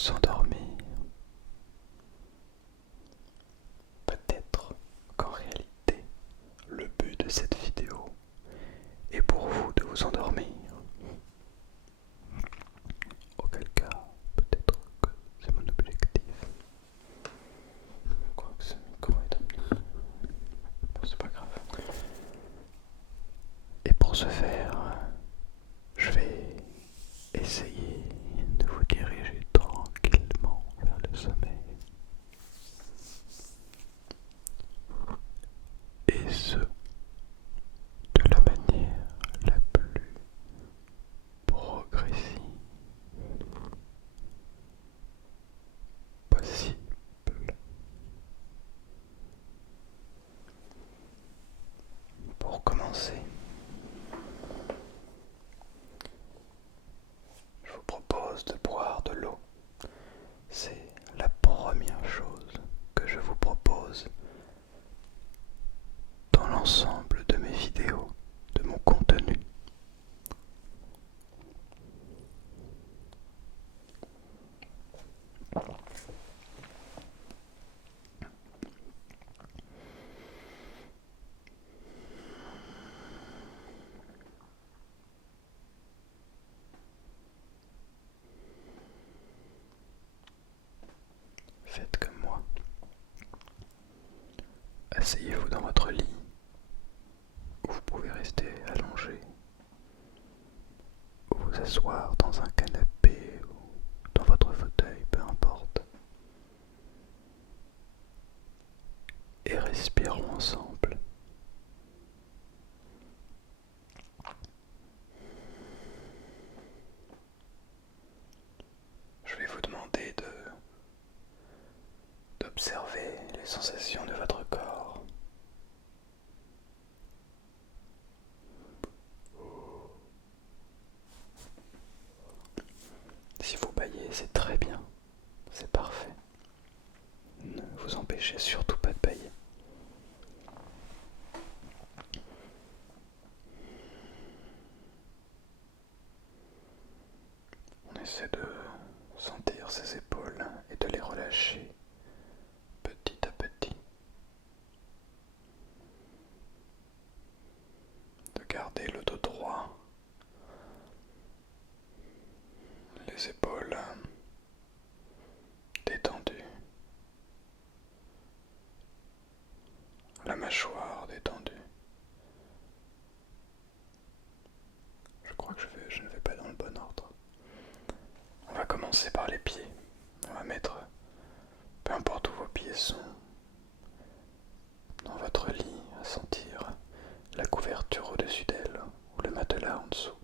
vous endormir. Peut-être qu'en réalité, le but de cette vidéo est pour vous de vous endormir. Auquel cas, peut-être que c'est mon objectif. Je crois que ce micro est amené. Bon, c'est pas grave. Et pour ce faire, je vais essayer de vous diriger tranquillement vers le sommeil. Et ce, de la manière la plus progressive possible. Pour commencer, je vous propose de boire de l'eau. C'est la première chose que je vous propose dans l'ensemble de mes vidéos, de mon contenu. Faites comme moi. Asseyez-vous dans votre lit, ou vous pouvez rester allongé, ou vous asseoir dans un canapé, ou dans votre fauteuil, peu importe. Et respirons ensemble. Je vais vous demander d'observer les sensations de votre corps. Si vous bâillez, c'est très bien, c'est parfait. Ne vous empêchez surtout pas de bâiller. On essaie de sentir ses épaules et de les relâcher petit à petit. De garder le dos droit, les épaules détendues, la mâchoire détendue. Je crois que je ne vais pas dans le bon ordre. On va commencer par les pieds. On va mettre, peu importe où vos pieds sont, dans votre lit, à sentir la couverture au-dessus d'elle ou le matelas en dessous.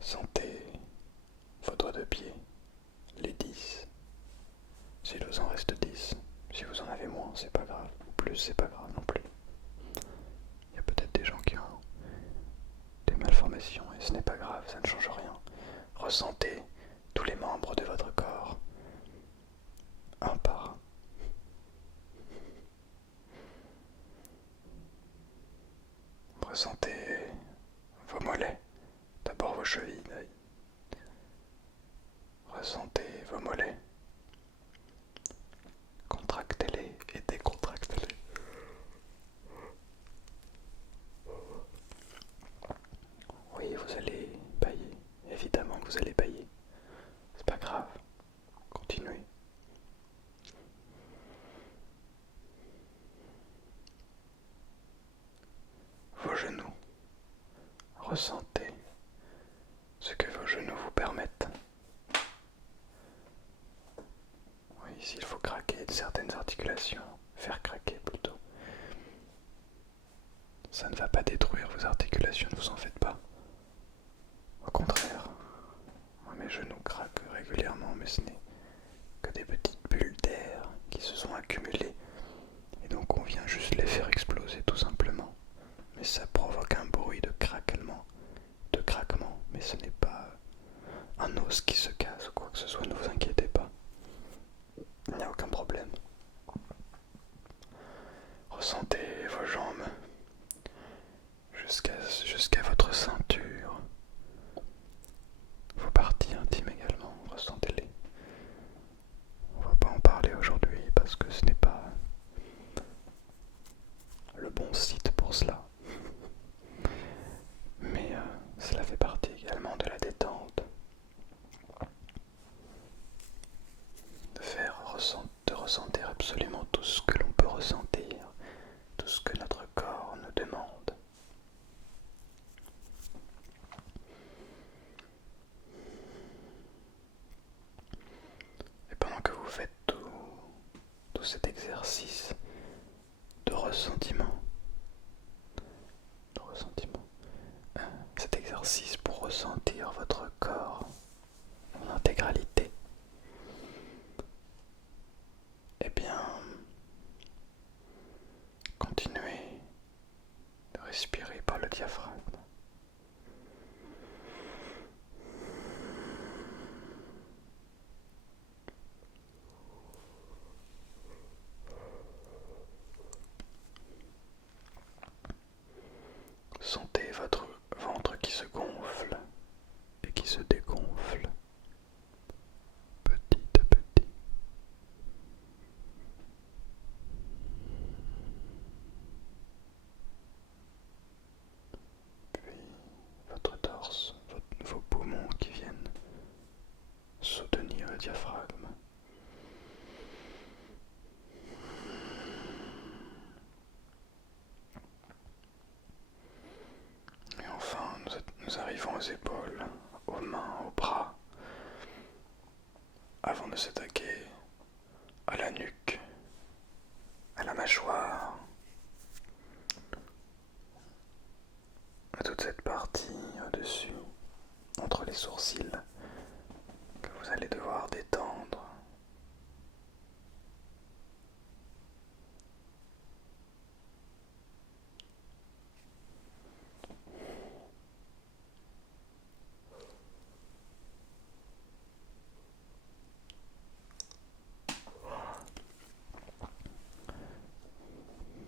Sentez vos doigts de pied, les 10. S'il vous en reste 10. Si vous en avez moins, c'est pas grave. Ou plus, c'est pas grave non plus. Il y a peut-être des gens qui ont des malformations et ce n'est pas grave, ça ne change rien. Ressentez tous les membres de votre corps, un par un. Ressentez vos mollets, d'abord vos chevilles. Ressentez vos mollets. Contractez-les et décontractez-les. Oui, vous allez bâiller. Évidemment que vous allez bâiller. C'est pas grave. Continuez. Vos genoux. Ressentez ce que vos genoux vous permettent. Oui, s'il faut craquer certaines articulations, faire craquer plutôt. Ça ne va pas détruire vos articulations, ne vous en faites pas. Au contraire, moi, mes genoux craquent régulièrement, mais ce n'est que des petites bulles d'air qui se sont accumulées. Et donc on vient juste les faire exploser tout simplement. Mais ça provoque un bruit de craquement, mais ce n'est pas un os qui se casse ou quoi que ce soit, ne vous inquiétez pas. Il n'y a aucun problème. Ressentez vos jambes, ressentiment. Le ressentiment. Cet exercice pour ressentir votre corps en intégralité. Eh bien, continuez de respirer par le diaphragme. Sentez votre ventre qui se gonfle et qui se dégonfle petit à petit. Puis votre torse, vos poumons qui viennent soutenir le diaphragme. Et enfin, nous arrivons aux épaules, aux mains, aux bras, avant de s'attaquer à la nuque, à la mâchoire, à toute cette partie au-dessus, entre les sourcils, que vous allez devoir détendre.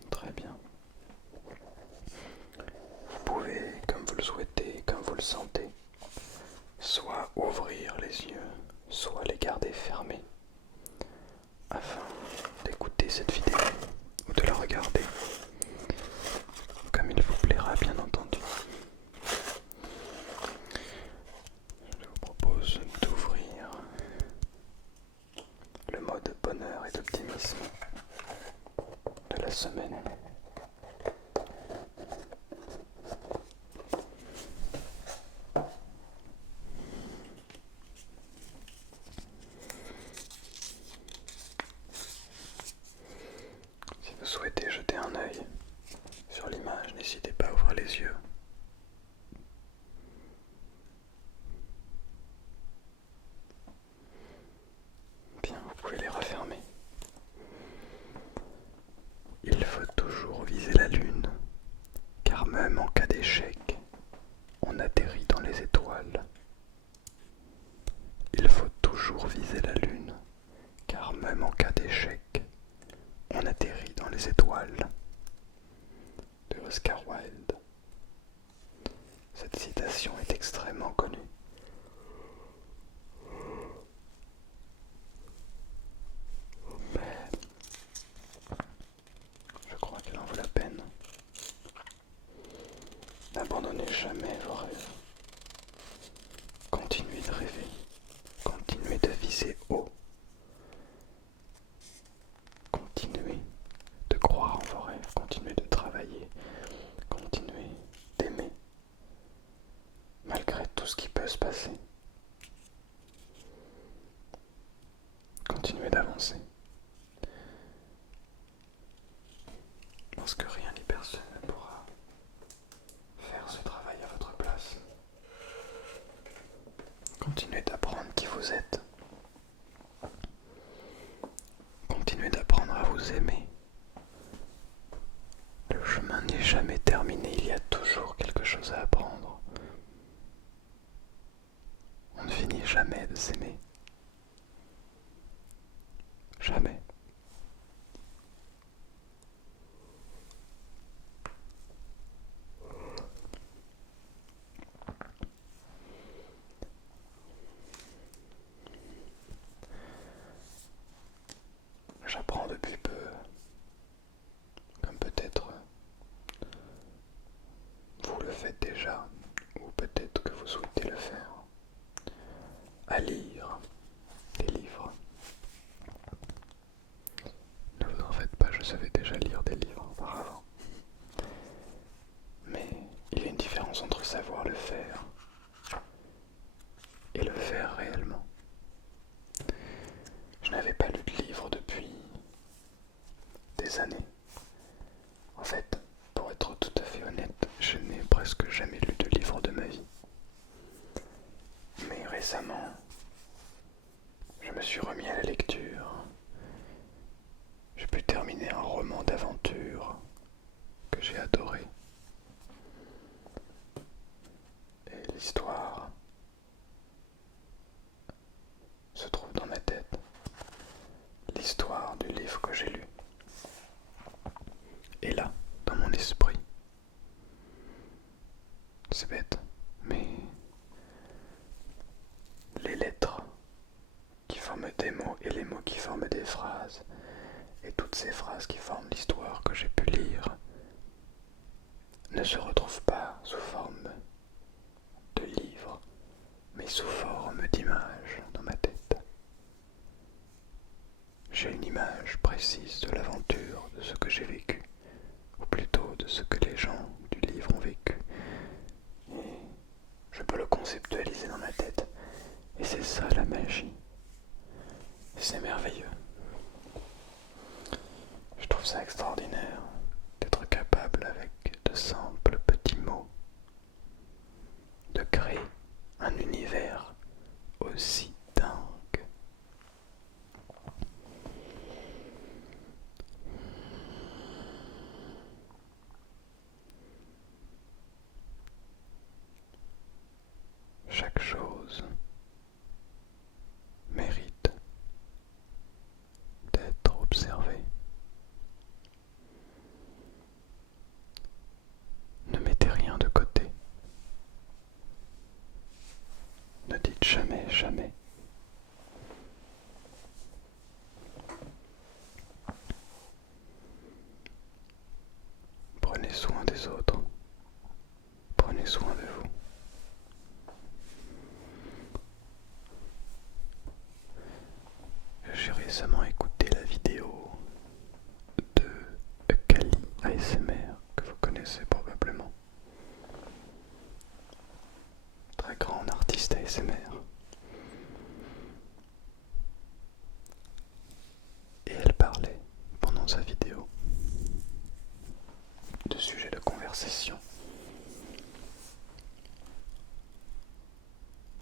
Très bien. Vous pouvez, comme vous le souhaitez, comme vous le sentez, soit ouvrir les yeux, soit les garder fermés, afin d'écouter cette vidéo ou de la regarder, comme il vous plaira bien entendu. Je vous propose d'ouvrir le mode bonheur et d'optimisme de la semaine. Si vous souhaitez jeter un œil sur l'image, n'hésitez pas à ouvrir les yeux. Bien, vous pouvez les refermer. Il faut toujours viser la lune, car même en cas d'échec, on atterrit dans les étoiles. Il faut toujours viser la lune, car même en cas d'échec, on atterrit dans les étoiles. De Oscar Wilde. Cette citation est extrêmement connue. Mais je crois qu'elle en vaut la peine. N'abandonnez jamais vos rêves. Continuez de rêver. Continuez de viser haut. Continuez de croire en vos rêves. Continuez de travailler. Continuez d'aimer. Malgré tout ce qui peut se passer. Continuez d'avancer. Parce que rien ni personne ne pourra faire ce travail à votre place. Continuez d'apprendre qui vous êtes. Continuez d'apprendre à vous aimer. Le chemin n'est jamais terminé, il y a toujours quelque chose à apprendre. On ne finit jamais de s'aimer. Jamais. J'apprends depuis peu, comme peut-être vous le faites déjà, ou peut-être que vous souhaitez le faire, à lire des livres. Ne vous en faites pas, je savais déjà lire des livres auparavant. Mais il y a une différence entre savoir le faire et le faire réellement. Je n'avais pas lu de livre depuis des années. est là, dans mon esprit. C'est bête, mais les lettres qui forment des mots et les mots qui forment des phrases, et toutes ces phrases qui forment l'histoire que j'ai pu lire, ne se retrouvent pas sous forme de livres, mais sous forme d'images dans ma tête. J'ai une image précise de l'aventure, de ce que j'ai vécu, ou plutôt de ce que les gens du livre ont vécu. Et je peux le conceptualiser dans ma tête. Et c'est ça la magie. C'est merveilleux. Je trouve ça extraordinaire d'être capable avec de simples petits mots de créer un univers aussi dingue. Chaque chose mérite d'être observée. Ne mettez rien de côté. Ne dites jamais, jamais. Prenez soin des autres. Prenez soin de vous. J'ai récemment écouté la vidéo de Kali ASMR, que vous connaissez probablement. Très grand artiste ASMR. Et elle parlait, pendant sa vidéo, de sujets de conversation.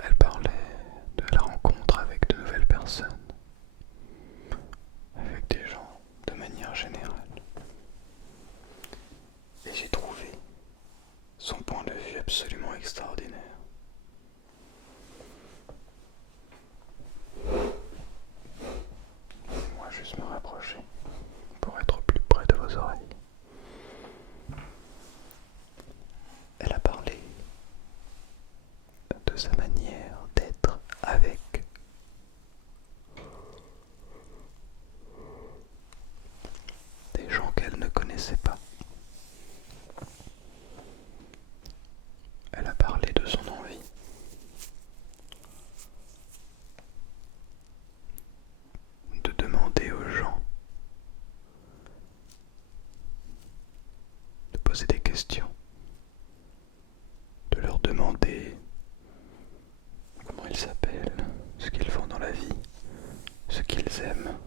Elle parlait de la rencontre avec de nouvelles personnes, avec des gens de manière générale. Et j'ai trouvé son point de vue absolument extraordinaire. Moi, juste me rapprocher pour être plus près de vos oreilles. Elle a parlé de sa manière d'être avec des gens qu'elle ne connaissait pas. Elle a parlé de son envie de demander aux gens de poser des questions, de leur demander comment ils s'appellent, ce qu'ils font dans la vie, ce qu'ils aiment,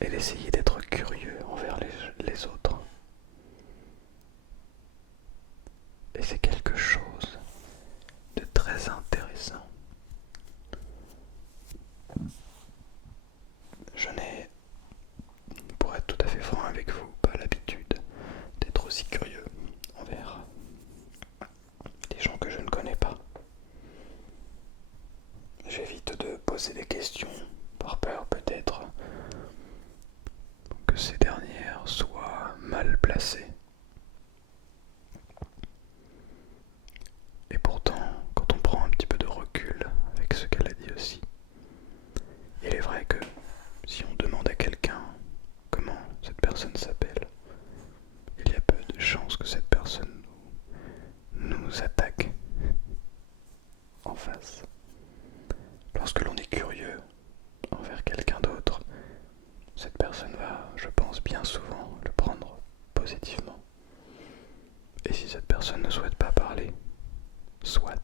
et d'essayer d'être curieux envers les autres. Et c'est quelque chose de très intéressant. Je n'ai, pour être tout à fait franc avec vous, pas l'habitude d'être aussi curieux envers des gens que je ne connais pas. J'évite de poser des questions par peur peut-être que ces dernières soient mal placées. Et pourtant, quand on prend un petit peu de recul avec ce qu'elle a dit aussi, il est vrai que si on demande à quelqu'un comment cette personne s'appelle, il y a peu de chances que cette personne nous attaque en face. Lorsque l'on est curieux envers quelqu'un d'autre, cette personne va, je pense, bien souvent le prendre positivement. Et si cette personne ne souhaite pas parler, soit,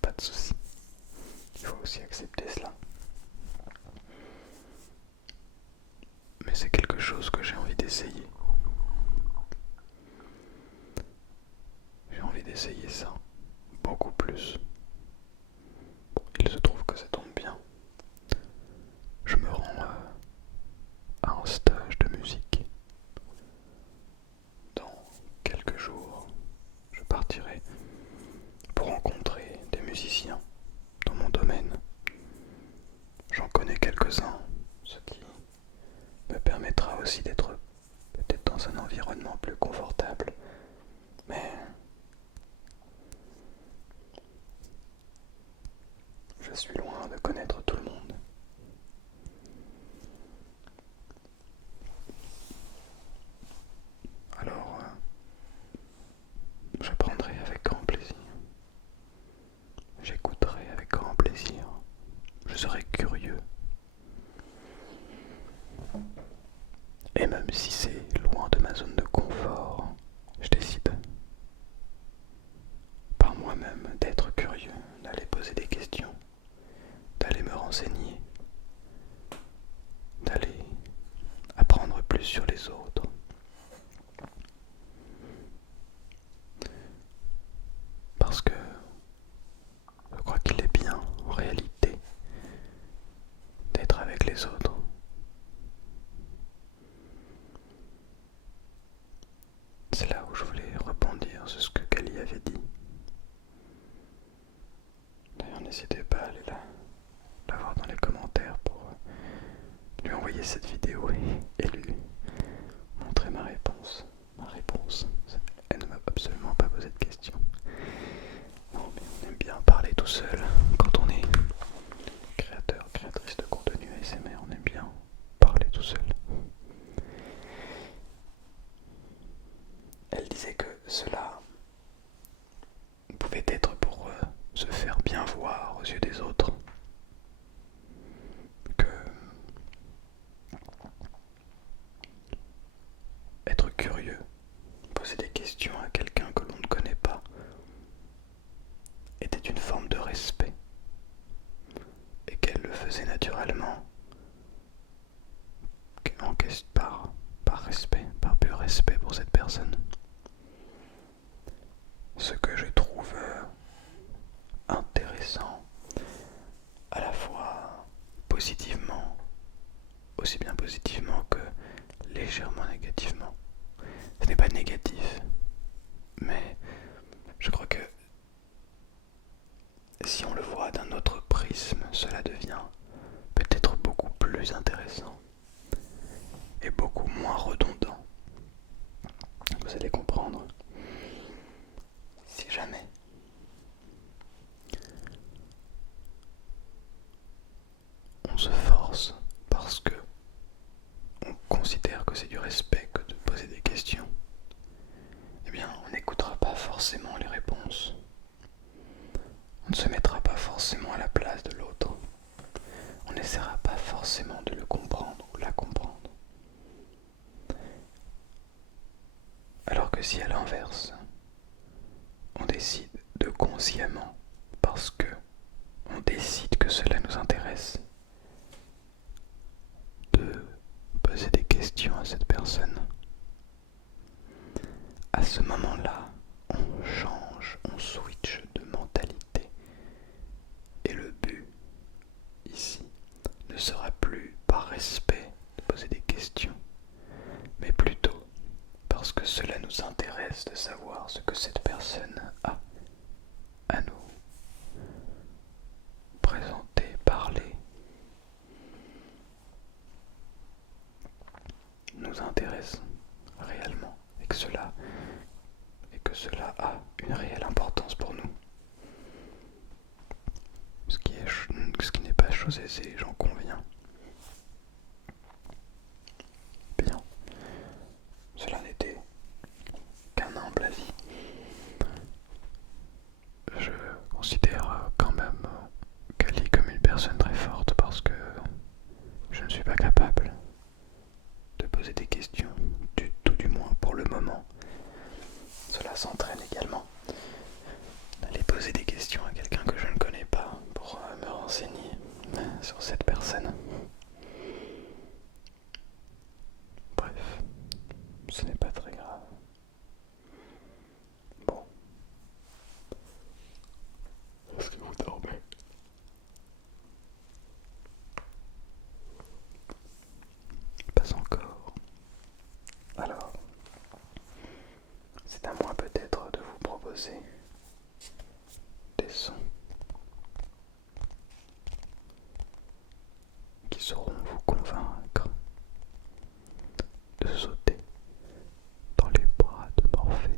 pas de souci. Il faut aussi accepter cela. Mais c'est quelque chose que j'ai envie d'essayer. J'ai envie d'essayer ça, beaucoup plus. Il se trouve que ça tombe bien. Je me rends à un stage de musique. Dans quelques jours, je partirai pour rencontrer des musiciens dans mon domaine. J'en connais quelques-uns, ce qui me permettra aussi d'être Alors, je prendrai avec grand plaisir. J'écouterai avec grand plaisir. Je serai curieux. Et même si c'est loin de ma zone de confort, je décide par moi-même d'être curieux, d'aller poser des questions, d'aller me renseigner, d'aller apprendre plus sur les autres. Parce que je crois qu'il est bien, en réalité, d'être avec les autres. C'est là où je voulais rebondir sur ce que Kali avait dit. D'ailleurs, n'hésitez pas à aller la voir dans les commentaires pour lui envoyer cette vidéo et lui montrer ma réponse. Ma réponse, elle ne m'a absolument pas posé de questions. Non, mais on aime bien parler tout seul quand on est créateur, créatrice de contenu ASMR, on aime bien parler tout seul. Elle disait que cela pouvait être pour se faire bien voir aux yeux des autres, que être curieux, poser des questions à quelqu'un que l'on ne connaît pas, était une forme de respect, et qu'elle le faisait naturellement, par respect, par pur respect pour cette personne. Ce que je trouve intéressant, à la fois positivement, aussi bien positivement que légèrement négativement. Ce n'est pas négatif, mais je crois que si on le voit d'un autre prisme, cela devient peut-être beaucoup plus intéressant et beaucoup moins redondant. Vous allez comprendre. Si jamais on se force parce que on considère que c'est du respect que de poser des questions, eh bien on n'écoutera pas forcément les réponses. On ne se mettra pas forcément à la place de l'autre. On n'essaiera pas forcément de le comprendre ou la comprendre. Alors que si à l'inverse, on décide de consciemment, parce que on décide que cela nous intéresse, de poser des questions à cette personne, à ce moment-là, on change, on switch de mentalité. Et le but, ici, ne sera plus par respect de poser des questions, mais plutôt parce que cela nous intéresse de savoir ce que cette personne a à nous présenter, parler, nous intéresse réellement et que cela a une réelle importance pour nous. Ce qui n'est pas chose aisée, j'en conviens. Bien, cela n'était qu'un humble avis. Je considère quand même Kali comme une personne très forte parce que je ne suis pas capable de poser des questions, tout du moins pour le moment. Cela s'entraîne également d'aller poser des questions à quelqu'un que je ne connais pas pour me renseigner sur cette personne. Bref, ce n'est pas très grave. Bon. Est-ce que vous dormez? Pas encore. Alors, c'est à moi peut-être de vous proposer des sons qui sauront vous convaincre de sauter dans les bras de Morphée.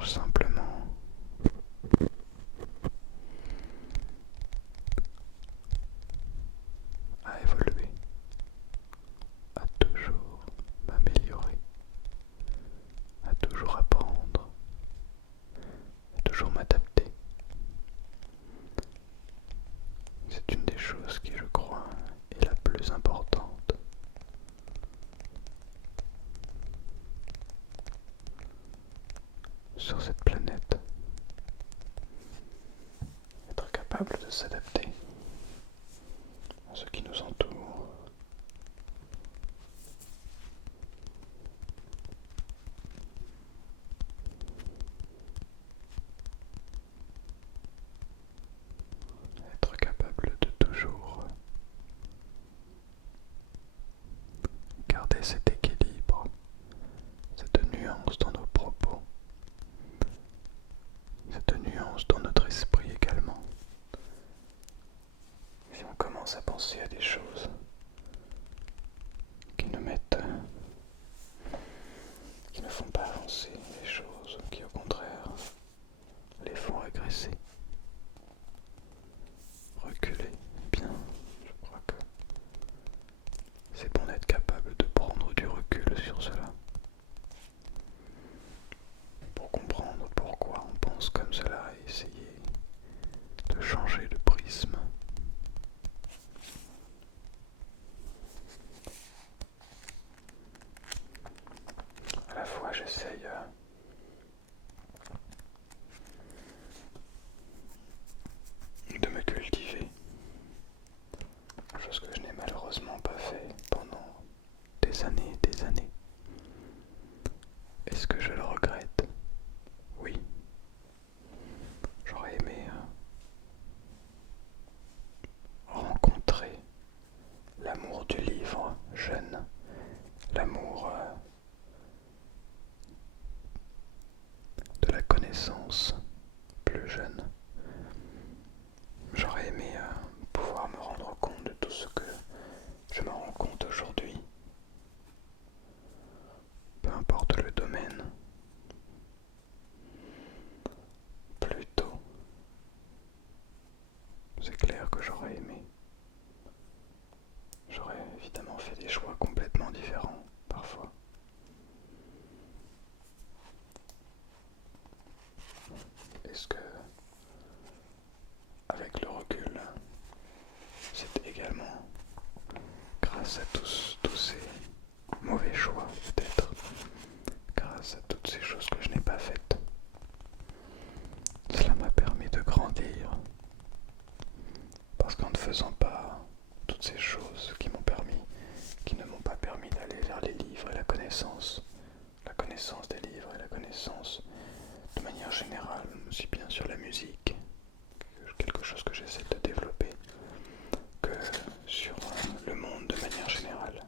cherche simplement à évoluer, à toujours m'améliorer, à toujours apprendre, à toujours m'adapter. C'est une des choses qui, je crois, est la plus importante. Sur cette planète, être capable de s'adapter à ce qui nous entoure, être capable de toujours garder cet équilibre, cette nuance dans nos propos, cette nuance dans notre esprit également. Si on commence à penser à des choses qui nous mettent, qui ne font pas avancer les choses, qui au contraire les font régresser, reculer, eh bien, je crois que c'est bon d'être capable de prendre du recul sur cela, pour comprendre pourquoi on pense comme cela et essayer de changer de prisme. À la fois j'essaye de me cultiver, chose que je n'ai malheureusement pas fait pendant des années et des années. Est-ce que je le regrette? Oui. J'aurais aimé rencontrer l'amour du livre jeune, l'amour de la connaissance plus jeune. J'aurais aimé pouvoir me rendre compte de tout ce que je me rends compte aujourd'hui. Peu importe le domaine. Plus tôt. C'est clair que j'aurais aimé. J'aurais évidemment fait des choix complètement différents, parfois. Est-ce que, avec le recul, c'est également grâce à tous ces mauvais choix, peut-être, grâce à toutes ces choses que je n'ai pas faites, cela m'a permis de grandir, parce qu'en ne faisant pas toutes ces choses qui ne m'ont pas permis d'aller vers les livres et la connaissance des livres et la connaissance de manière générale, aussi bien sur la musique, quelque chose que j'essaie de développer, que sur le monde de manière générale.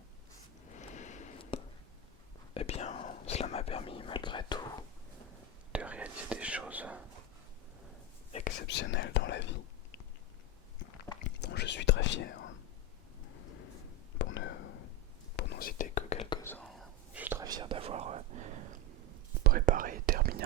Eh bien, cela m'a permis malgré tout de réaliser des choses exceptionnelles dans la vie, dont je suis très fier. Pour n'en citer que quelques-uns, je suis très fier d'avoir préparé et terminé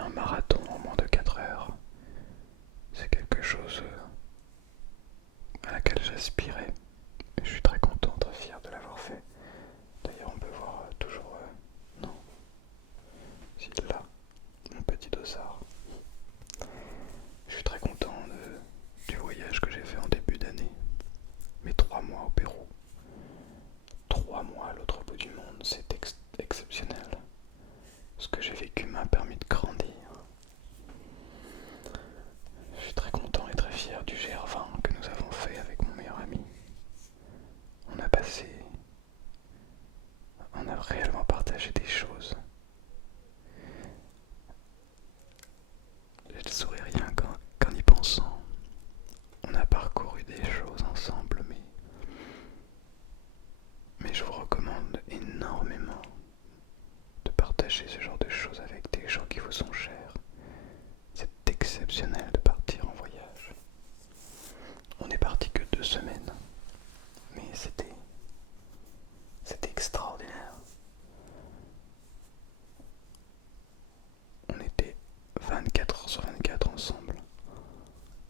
24 heures sur 24 ensemble.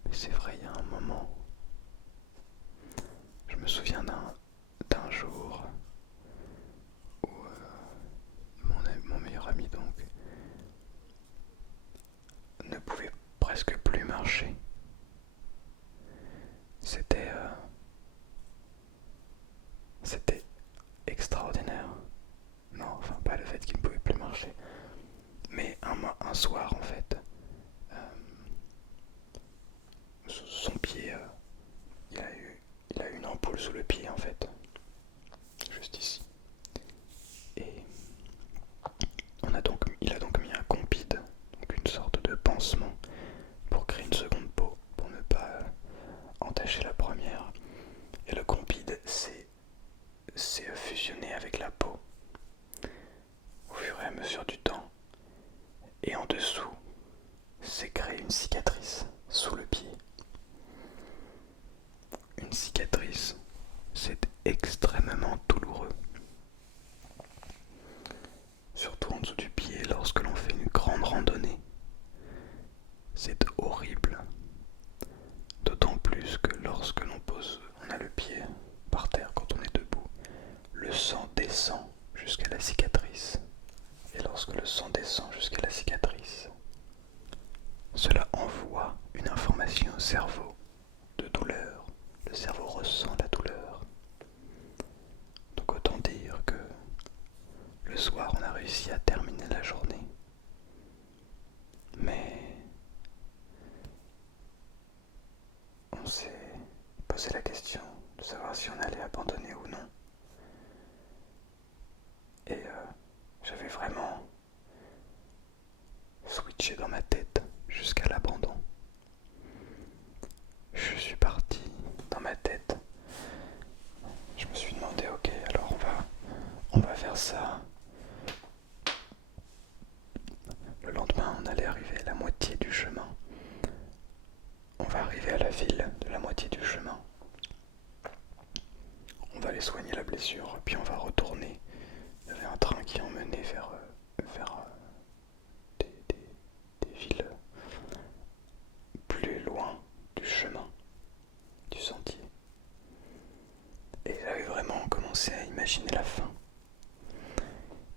Mais c'est vrai, il y a un moment, je me souviens d'un jour où mon meilleur ami donc ne pouvait presque plus marcher. C'était extraordinaire. Non, enfin pas le fait qu'il ne pouvait plus marcher, mais un soir en fait, euh, son pied, il a eu une ampoule sous le pied en fait, juste ici. Et il a donc mis un compide, donc une sorte de pansement pour créer une seconde peau, pour ne pas entacher la première. Et le compide s'est fusionné avec la peau au fur et à mesure du temps. Et en dessous, s'est créée une cicatrice sous le pied. Une cicatrice, c'est extrêmement douloureux. Surtout en dessous du pied lorsque l'on fait une grande randonnée. C'est horrible. D'autant plus que lorsque on a le pied par terre quand on est debout, le sang descend jusqu'à la cicatrice. Et lorsque le sang descend jusqu'à la cicatrice, cela envoie une information au cerveau de douleur. Le cerveau ressent la douleur. Donc autant dire que le soir on a réussi à terminer la journée. Mais on s'est posé la question de savoir si on allait abandonner ou non. Et j'avais vraiment switché dans ma tête jusqu'à l'abandon. Je suis parti dans ma tête. Je me suis demandé, ok, alors on va faire ça. Le lendemain, on allait arriver à la moitié du chemin. On va arriver à la ville de la moitié du chemin. On va aller soigner la blessure, puis on va retourner. Il y avait un train qui emmenait vers des villes plus loin du chemin, du sentier. Et j'avais vraiment commencé à imaginer la fin.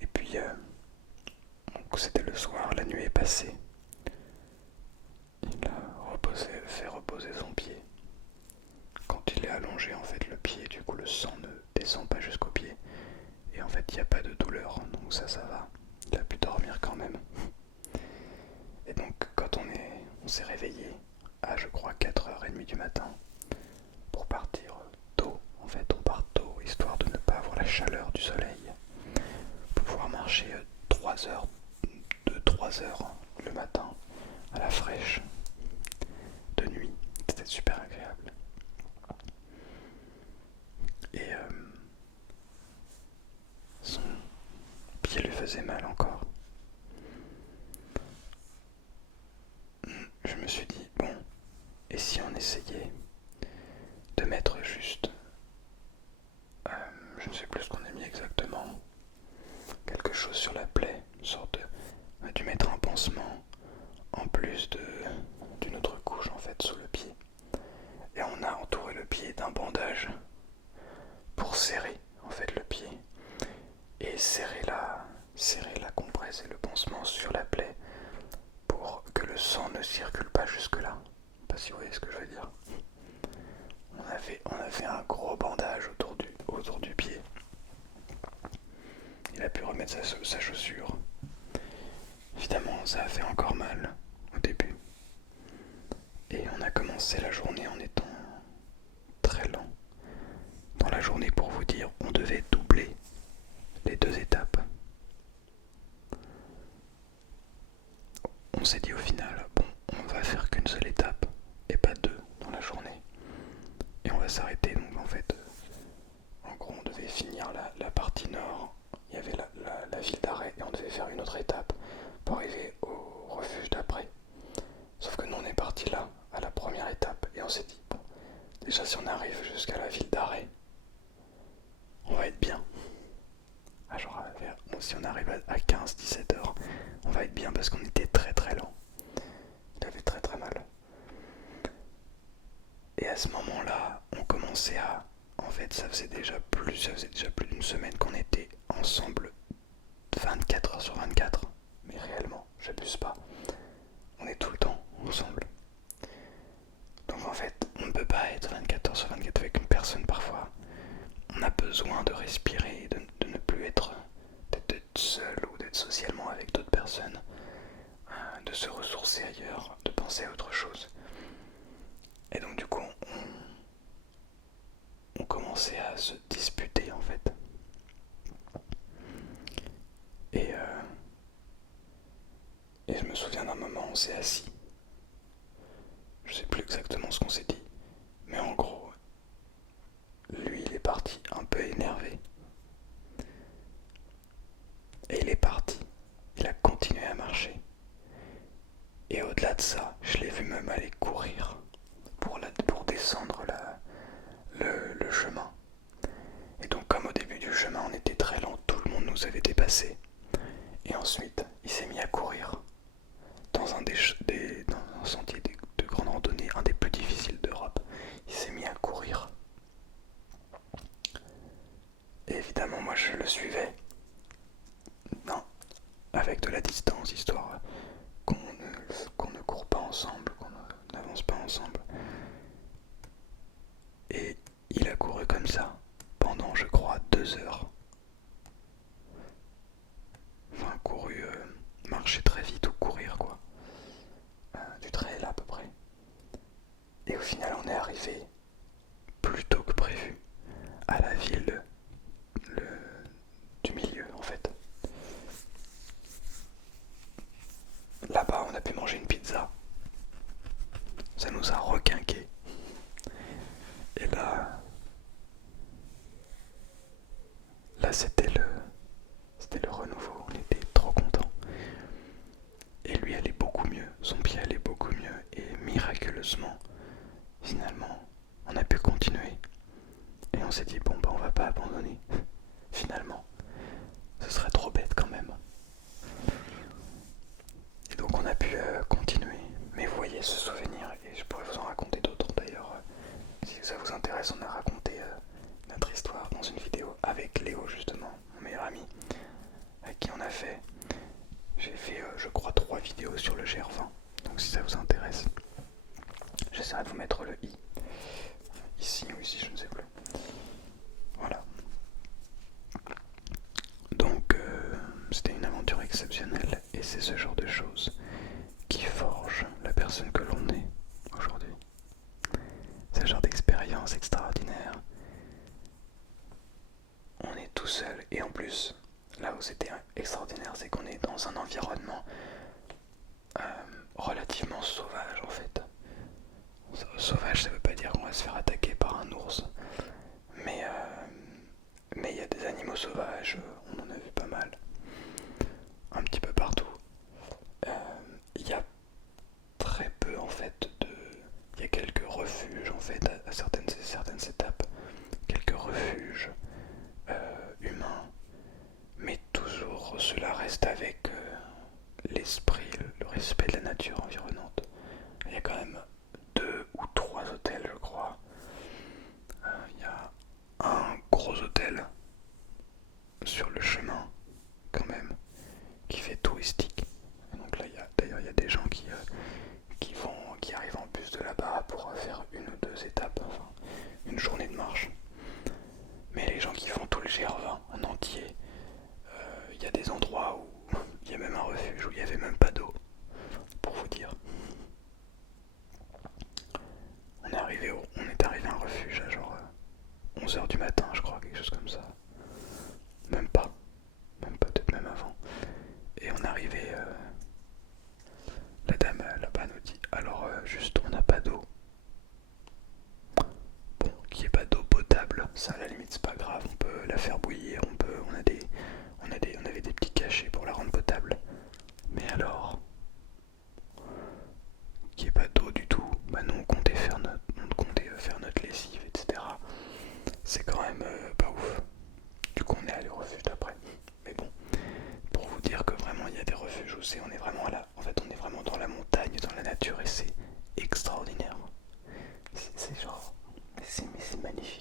Et puis, c'était le soir, la nuit est passée. Il a fait reposer son pied. Quand il est allongé, en fait, le pied, du coup, le sang ne descend pas jusqu'au pied. Et en fait, il n'y a pas de douleur, donc ça va. Il a pu dormir quand même. Et donc, quand on s'est réveillé à, je crois, 4h30 du matin, pour partir tôt. En fait, on part tôt, histoire de ne pas avoir la chaleur du soleil, pour pouvoir marcher 3 heures, 2-3 heures le matin, à la fraîche, de nuit. C'était super agréable. Et son pied lui faisait mal encore. Je me suis dit, bon, et si on essayait de mettre juste, je ne sais plus ce qu'on a mis exactement, quelque chose sur la plaie, une sorte de... On a dû mettre un pansement en plus d'une autre couche en fait sous le pied. Et on a entouré le pied d'un bandage pour serrer en fait le pied et serrer la compresse et le pansement sur la plaie pour que le sang ne circule pas jusque là. Je sais pas si vous voyez ce que je veux dire. On a fait un gros bandage autour du pied. Il a pu remettre sa chaussure. Évidemment, ça a fait encore mal au début. Et on a commencé la journée en étant très lent. Dans la journée, pour vous dire, on devait doubler les 2 étapes. On s'est dit au final, bon, on va faire qu'une seule étape et pas 2 dans la journée. Et on va s'arrêter. Donc en fait, en gros, on devait finir la partie nord. Il y avait la ville d'arrêt et on devait faire une autre étape pour arriver au refuge d'après. Sauf que nous, on est parti là, à la première étape, et on s'est dit, bon, déjà si on arrive jusqu'à la ville d'arrêt, on va être bien. Si on arrive à 15-17 heures, on va être bien parce qu'on était très très lent. commencé à... En fait, ça faisait déjà plus d'une semaine qu'on était ensemble 24 heures sur 24. Mais réellement, j'abuse pas. On est tout le temps ensemble. Donc en fait, on ne peut pas être 24 heures sur 24 avec une personne parfois. On a besoin de respirer, de ne plus être d'être seul ou d'être socialement avec d'autres personnes, de se ressourcer ailleurs, de penser à autre chose. Et donc du coup, on commençait à se disputer en fait. Et, euh, et je me souviens d'un moment, on s'est assis. Je sais plus exactement ce qu'on s'est dit, mais en gros, lui il est parti un peu énervé. Et il est parti. Il a continué à marcher. Et au-delà de ça, je l'ai vu même aller courir pour descendre le chemin. Et donc comme au début du chemin on était très lent, tout le monde nous avait dépassé. Et ensuite il s'est mis à courir dans dans un sentier de grande randonnée, un des plus difficiles d'Europe. Il s'est mis à courir. Et évidemment moi je le suivais. Non, avec de la distance, histoire qu'on ne court pas ensemble, qu'on n'avance pas ensemble. Et il a couru comme ça pendant, je crois, 2 heures. Enfin, couru, marcher très vite ou courir, quoi. Du trail à peu près. Et au final, on est arrivé plus tôt que prévu à la ville du milieu, en fait. Là-bas, on a pu manger une pizza. Ça nous a requinqué. Et là c'était le renouveau, on était trop contents. Et lui allait beaucoup mieux, son pied allait beaucoup mieux. Et miraculeusement, finalement, on a pu continuer. Et on s'est dit, bon bah on va pas abandonner. Finalement, ce serait trop bête quand même. Et donc on a pu continuer. Mais vous voyez ce souvenir, et je pourrais vous en raconter d'autres d'ailleurs. Si ça vous intéresse, on a raconté notre histoire dans une vidéo avec Léo justement, mon meilleur ami, avec qui on a fait. J'ai fait je crois 3 vidéos sur le GR20. Donc si ça vous intéresse, j'essaierai de vous mettre le i. Ici ou ici, je ne sais plus. Voilà. Donc c'était une aventure exceptionnelle et c'est ce genre de choses qui forge la personne que l'on est aujourd'hui. C'est ce genre d'expérience extraordinaire. On est tout seul et en plus, là où c'était extraordinaire, c'est qu'on est dans un environnement relativement sauvage en fait. Sauvage, ça veut pas dire qu'on va se faire attaquer par un ours, mais il y a des animaux sauvages, on en a vu pas mal, un petit peu partout. Il y a très peu en fait il y a quelques refuges en fait à certaines étapes, quelques refuges humains, mais toujours cela reste avec l'esprit, le respect de la nature environnante. Il y a quand même 2 ou 3 hôtels, je crois. Il y a un gros hôtel sur le chemin, quand même, qui fait touristique. Et donc là, d'ailleurs, il y a des gens qui arrivent en bus de là-bas pour faire 1 ou 2 étapes, enfin, une journée de marche. Mais les gens qui font tout le GR20 en entier, il y a des endroits où il y a même un refuge où il n'y avait même pas d'eau, pour vous dire. On est arrivé à un refuge à genre 11h du matin, je crois, quelque chose comme ça. Même pas, peut-être même avant. Et on est arrivé, la dame là-bas nous dit, alors juste on n'a pas d'eau. Bon, qu'il n'y ait pas d'eau potable, ça à la limite c'est pas grave, on peut la faire bouillir, on avait des petits cachets pour la rendre potable. Mais alors, qu'il n'y ait pas d'eau du tout, bah nous on comptait faire notre lessive, etc. C'est quand même pas ouf. Du coup on est allé au refuge d'après. Mais bon, pour vous dire que vraiment il y a des refuges où on est vraiment en fait on est vraiment dans la montagne, dans la nature et c'est extraordinaire. C'est genre, mais c'est magnifique.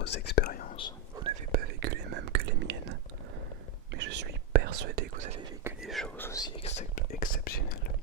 nombreuses expériences. Vous n'avez pas vécu les mêmes que les miennes, mais je suis persuadé que vous avez vécu des choses aussi exceptionnelles.